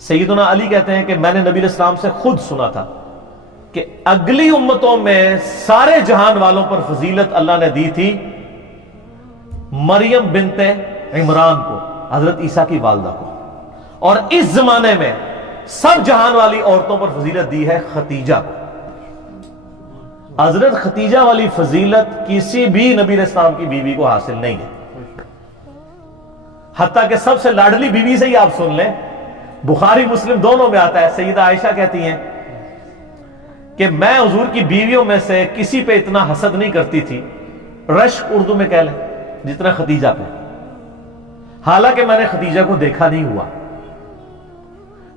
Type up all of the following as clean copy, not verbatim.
سیدنا علی کہتے ہیں کہ میں نے نبی علیہ السلام سے خود سنا تھا کہ اگلی امتوں میں سارے جہان والوں پر فضیلت اللہ نے دی تھی مریم بنت عمران کو، حضرت عیسیٰ کی والدہ کو، اور اس زمانے میں سب جہان والی عورتوں پر فضیلت دی ہے ختیجہ کو۔ حضرت ختیجہ والی فضیلت کسی بھی نبی علیہ السلام کی بیوی کو حاصل نہیں ہے، حتیٰ کہ سب سے لاڈلی بیوی سے ہی آپ سن لیں، بخاری مسلم دونوں میں آتا ہے، سیدہ عائشہ کہتی ہیں کہ میں حضور کی بیویوں میں سے کسی پہ اتنا حسد نہیں کرتی تھی، رشک اردو میں کہہ لیں، جتنا ختیجہ پہ، حالانکہ میں نے ختیجہ کو دیکھا نہیں ہوا،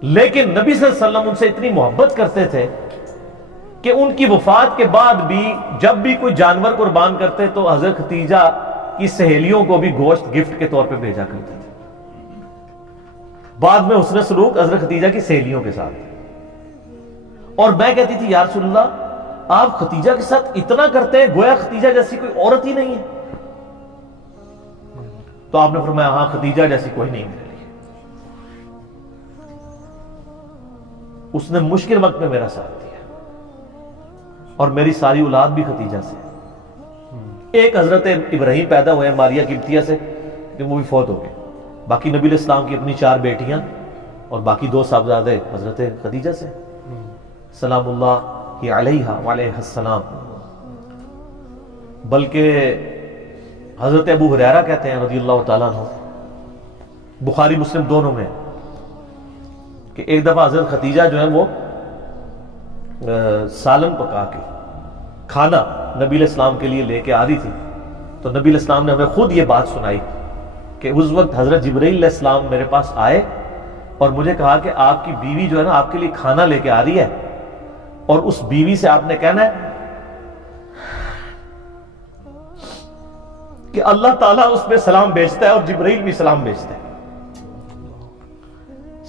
لیکن نبی صلی اللہ علیہ وسلم ان سے اتنی محبت کرتے تھے کہ ان کی وفات کے بعد بھی جب بھی کوئی جانور قربان کرتے تو حضرت ختیجہ کی سہیلیوں کو بھی گوشت گفٹ کے طور پہ بھیجا کرتے تھے۔ بعد میں حسن سلوک حضرت ختیجہ کی سہیلیوں کے ساتھ، اور میں کہتی تھی یا رسول اللہ آپ ختیجہ کے ساتھ اتنا کرتے ہیں گویا ختیجہ جیسی کوئی عورت ہی نہیں ہے، تو آپ نے فرمایا ہاں ختیجہ جیسی کوئی نہیں میرے لیے، اس نے مشکل وقت میں میرا ساتھ دیا، اور میری ساری اولاد بھی ختیجہ سے، ایک حضرت ابراہیم پیدا ہوئے ہیں ماریہ قبطیہ سے کہ وہ بھی فوت ہو گئے، باقی نبی علیہ السلام کی اپنی 4 بیٹیاں اور باقی 2 صاحبزادے حضرت خدیجہ سے سلام اللہ علیہا وعلیہ السلام۔ بلکہ حضرت ابو ہریرہ کہتے ہیں رضی اللہ تعالیٰ عنہ، بخاری مسلم دونوں میں، کہ ایک دفعہ حضرت ختیجہ جو ہے وہ سالن پکا کے کھانا نبی علیہ السلام کے لیے لے کے آ رہی تھی، تو نبی علیہ السلام نے ہمیں خود یہ بات سنائی کہ اس وقت حضرت جبرائیل علیہ السلام میرے پاس آئے اور مجھے کہا کہ آپ کی بیوی جو ہے نا آپ کے لیے کھانا لے کے آ رہی ہے، اور اس بیوی سے آپ نے کہنا ہے کہ اللہ تعالیٰ اس پہ سلام بھیجتا ہے اور جبرائیل بھی سلام بھیجتا ہے۔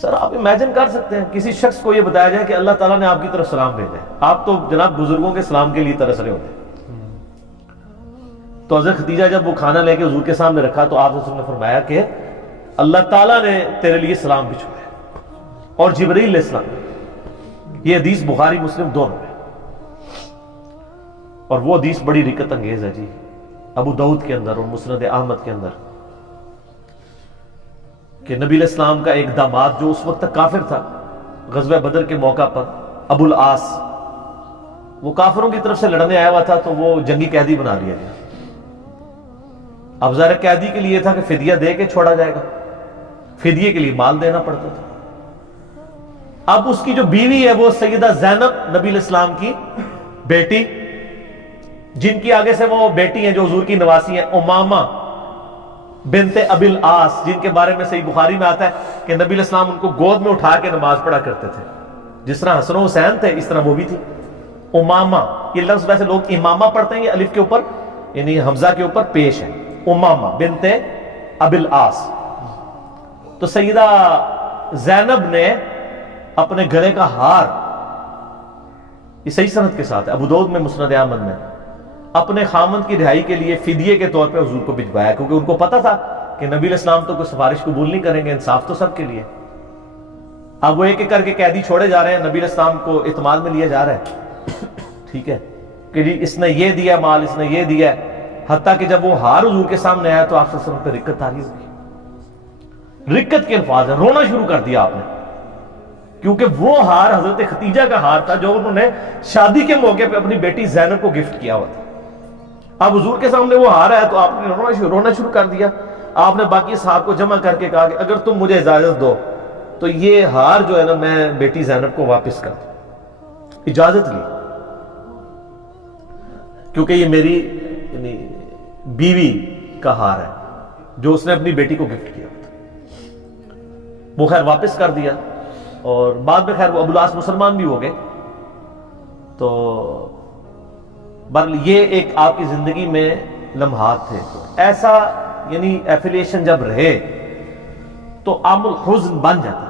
سر آپ امیجن کر سکتے ہیں کسی شخص کو یہ بتایا جائے کہ اللہ تعالیٰ نے آپ کی طرف سلام بھیجا ہے، آپ تو جناب بزرگوں کے سلام کے لیے ترس رہے ہوتے ہیں۔ تو حضرت خدیجہ جب وہ کھانا لے کے حضور کے سامنے رکھا تو آپ نے فرمایا کہ اللہ تعالیٰ نے تیرے لیے سلام بھیجوایا اور جبرائیل علیہ السلام۔ یہ حدیث بخاری مسلم دونوں میں، اور وہ حدیث بڑی رکت انگیز ہے جی، ابو داؤد کے اندر اور مسند احمد کے اندر، کہ نبی علیہ السلام کا ایک داماد جو اس وقت تک کافر تھا، غزوہ بدر کے موقع پر ابو العاص، وہ کافروں کی طرف سے لڑنے آیا ہوا تھا تو وہ جنگی قیدی بنا لیا گیا۔ اب ظاہر قیدی کے لیے تھا کہ فدیہ دے کے چھوڑا جائے گا، فدیے کے لیے مال دینا پڑتا تھا۔ اب اس کی جو بیوی ہے وہ سیدہ زینب نبی علیہ السلام کی بیٹی، جن کی آگے سے وہ بیٹی ہیں جو حضور کی نواسی ہیں، امامہ بنت ابی العاص، جن کے بارے میں صحیح بخاری میں آتا ہے کہ نبی علیہ السلام ان کو گود میں اٹھا کے نماز پڑھا کرتے تھے، جس طرح حسن و حسین تھے اس طرح وہ بھی تھی۔ امامہ، یہ لفظ ویسے لوگ امامہ پڑھتے ہیں، یہ الف کے اوپر یعنی حمزہ کے اوپر پیش ہے، امامہ بنت ابی العاص۔ تو سیدہ زینب نے اپنے گلے کا ہار، یہ صحیح سند کے ساتھ ہے، ابو داؤد میں مسند احمد میں، اپنے خامند کی رہائی کے لیے فدیے کے طور پہ حضور کو بھجوایا، کیونکہ ان کو پتا تھا کہ نبی علیہ السلام تو کوئی سفارش قبول نہیں کریں گے، انصاف تو سب کے لیے۔ اب وہ ایک ایک کر کے قیدی چھوڑے جا رہے ہیں، نبی علیہ السلام کو اعتماد میں لیا جا رہا ہے، ٹھیک ہے کہ جی اس نے یہ دیا مال، اس نے یہ دیا، حتیٰ کہ جب وہ ہار حضور کے سامنے آیا تو آپ صلی اللہ علیہ وسلم پہ رکت آ رہی ہوگی، رکت کے الفاظ ہیں، رونا شروع کر دیا آپ نے، کیونکہ وہ ہار حضرت ختیجہ کا ہار تھا جو انہوں نے شادی کے موقع پہ اپنی بیٹی زینب کو گفٹ کیا ہوا تھا۔ اب حضور کے سامنے وہ ہار ہے تو آپ نے رونا شروع کر دیا۔ آپ نے باقی صحابہ کو جمع کر کے کہا کہ اگر تم مجھے اجازت دو تو یہ ہار جو ہے نا میں بیٹی زینب کو واپس کر دوں۔ اجازت لی، کیونکہ یہ میری یعنی بیوی کا ہار ہے جو اس نے اپنی بیٹی کو گفٹ کیا تھا۔ وہ خیر واپس کر دیا، اور بعد میں خیر وہ ابو العاص مسلمان بھی ہو گئے۔ تو بہرحال یہ ایک آپ کی زندگی میں لمحات تھے، تو ایسا یعنی ایفیلیشن جب رہے تو عام الحزن بن جاتا ہے۔